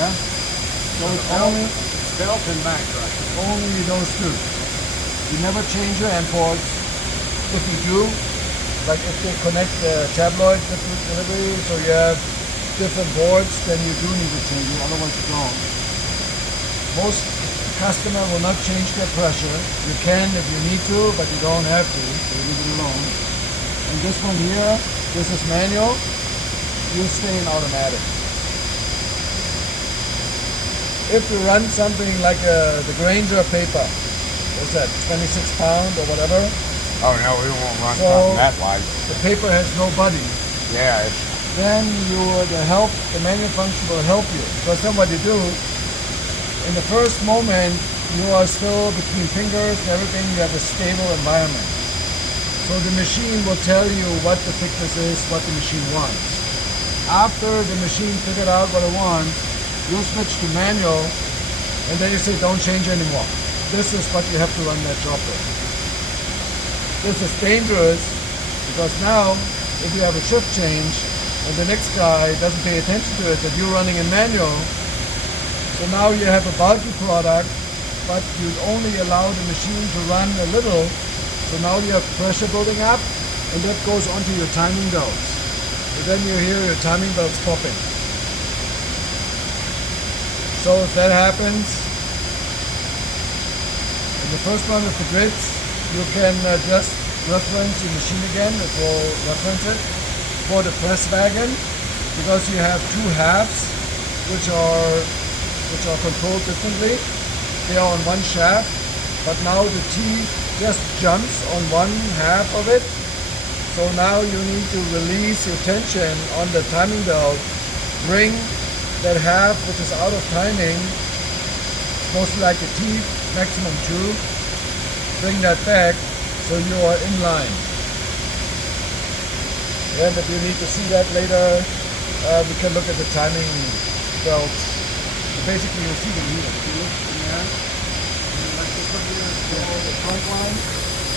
Yeah. So it's belt and back right. only those two. You never change your end ports. If you do, like if they connect the tabloid different delivery, so you have different boards, then you do need to change it, otherwise you don't. Most customer will not change their pressure. You can if you need to, but you don't have to, so you leave it alone. And this one here, this is manual, you stay in automatic. If you run something like the Grainger paper, what's that, 26 pound or whatever? Oh no, we won't run So, something that light. The paper has no body. Yeah, Then the manual function will help you. Because then what you do, in the first moment, you are still between fingers and everything, you have a stable environment. So the machine will tell you what the thickness is, what the machine wants. After the machine figured out what it wants, you'll switch to manual, and then you say, don't change anymore. This is what you have to run that job with. This is dangerous, because now, if you have a shift change, and the next guy doesn't pay attention to it, that you're running in manual, so now you have a bulky product, but you only allow the machine to run a little, so now you have pressure building up, and that goes onto your timing belts. So then you hear your timing belts popping. So if that happens, in the first one with the grids, you can just reference your machine again, it will reference it. For the press wagon, because you have two halves which are controlled differently. They are on one shaft, but now the teeth just jumps on one half of it. So now you need to release your tension on the timing belt, bring that half which is out of timing, mostly like the teeth, maximum 2, bring that back so you are in line. And if you need to see that later, we can look at the timing belts. Basically, you'll see the needle. If you look in there, like this one here is the front one,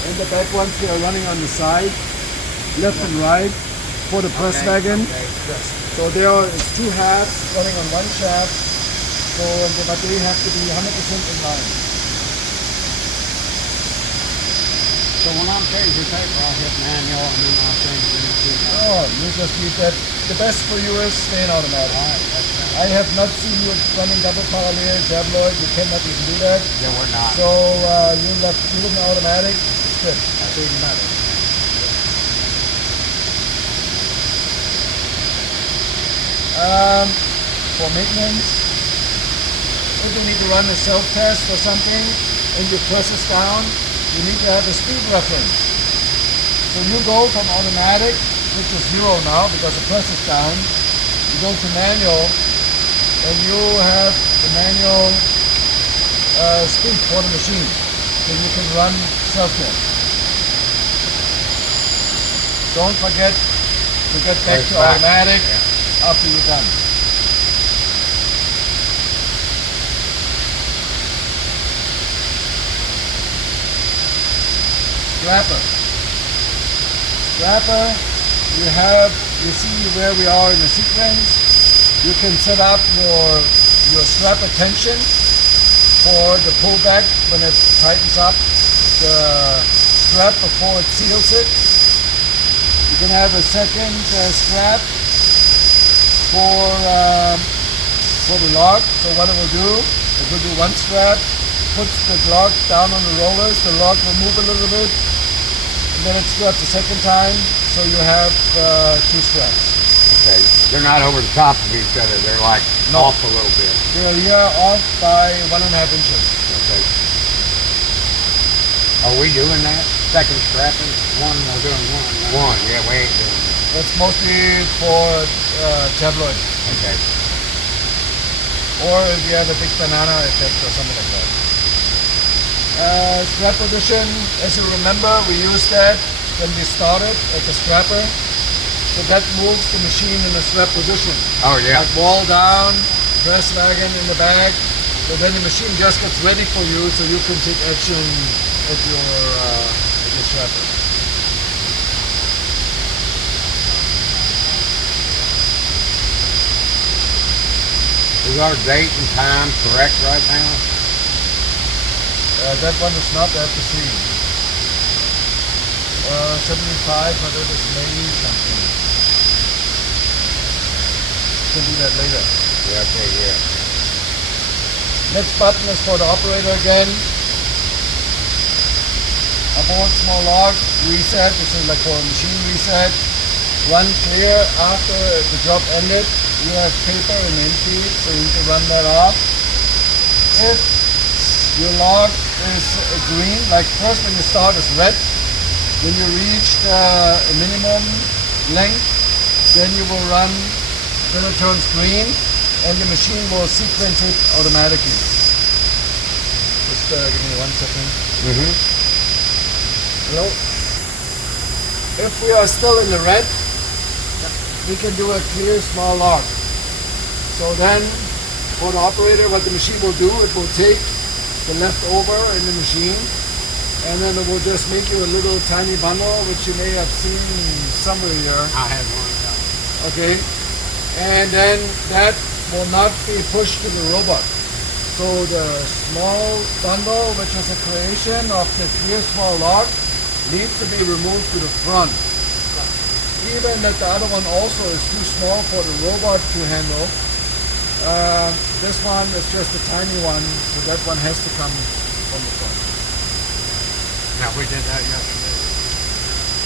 and the back ones, they are running on the side, left and right, for the press wagon. Yes. So there are two halves running on one shaft, so but they have to be 100% in line. So when I'm changing paper, I'll hit manual and then I'll change it into Oh, you just need that. The best for you is stay in automatic. I have not seen you running double parallel, tabloid. You cannot even do that. Yeah, we're not. So you live in automatic. It's good. That doesn't matter. For maintenance, if you need to run a self-test or something and your press is down, you need to have a speed reference. So you go from automatic, which is 0 now because the press is down, you go to manual, and you have the manual speed for the machine. So you can run self-test. Don't forget to get back to automatic after you're done. Strapper, you see where we are in the sequence. You can set up your strapper tension for the pullback when it tightens up the strap before it seals it. You can have a second strap for the lock. So what it will do, it will do one strap, puts the lock down on the rollers, the lock will move a little bit, and then it straps the second time, so you have two straps. Okay, they're not over the top of each other, they're like off a little bit. They're here off by 1.5 inches. Okay. Are we doing that? Second strapping? We're doing one. One, yeah, we ain't doing that. It's mostly for tabloid. Okay. Or if you have a big banana effect or something like that. Strap position, as you remember, we used that when we started at the strapper. So that moves the machine in the strap position. Oh yeah. Like wall down, press wagon in the back. So then the machine just gets ready for you so you can take action at your strapper. Is our date and time correct right now? That one is not, I have to see. 75, but it is May something. Can do that later. Yeah, okay, yeah. Next button is for the operator again. Abort small log, reset. This is like for a machine reset. Run clear after the job ended. You have paper and feed, so you need to run that off. If your log is green, like first when you start is red, when you reach the minimum length, then you will run, then it turns green, and the machine will sequence it automatically. Just give me 1 second. Mm-hmm. Hello? If we are still in the red, we can do a clear small log. So then, for the operator, what the machine will do, it will take the leftover in the machine, and then it will just make you a little tiny bundle, which you may have seen somewhere here. I have one of those. Okay, and then that will not be pushed to the robot. So the small bundle, which is a creation of the clear small log, needs to be removed to the front. Even that the other one also is too small for the robot to handle. This one is just a tiny one, so that one has to come from the front. Now, we did that yesterday.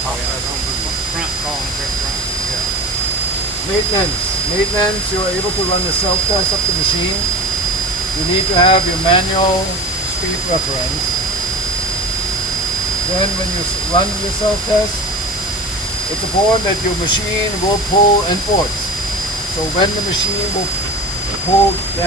Oh, yeah, that's on the front column, front. Yeah. Maintenance. Maintenance, you're able to run the self-test of the machine. You need to have your manual speed reference. Then when you run your self-test, it's important that your machine will pull inputs. So when the machine will pull the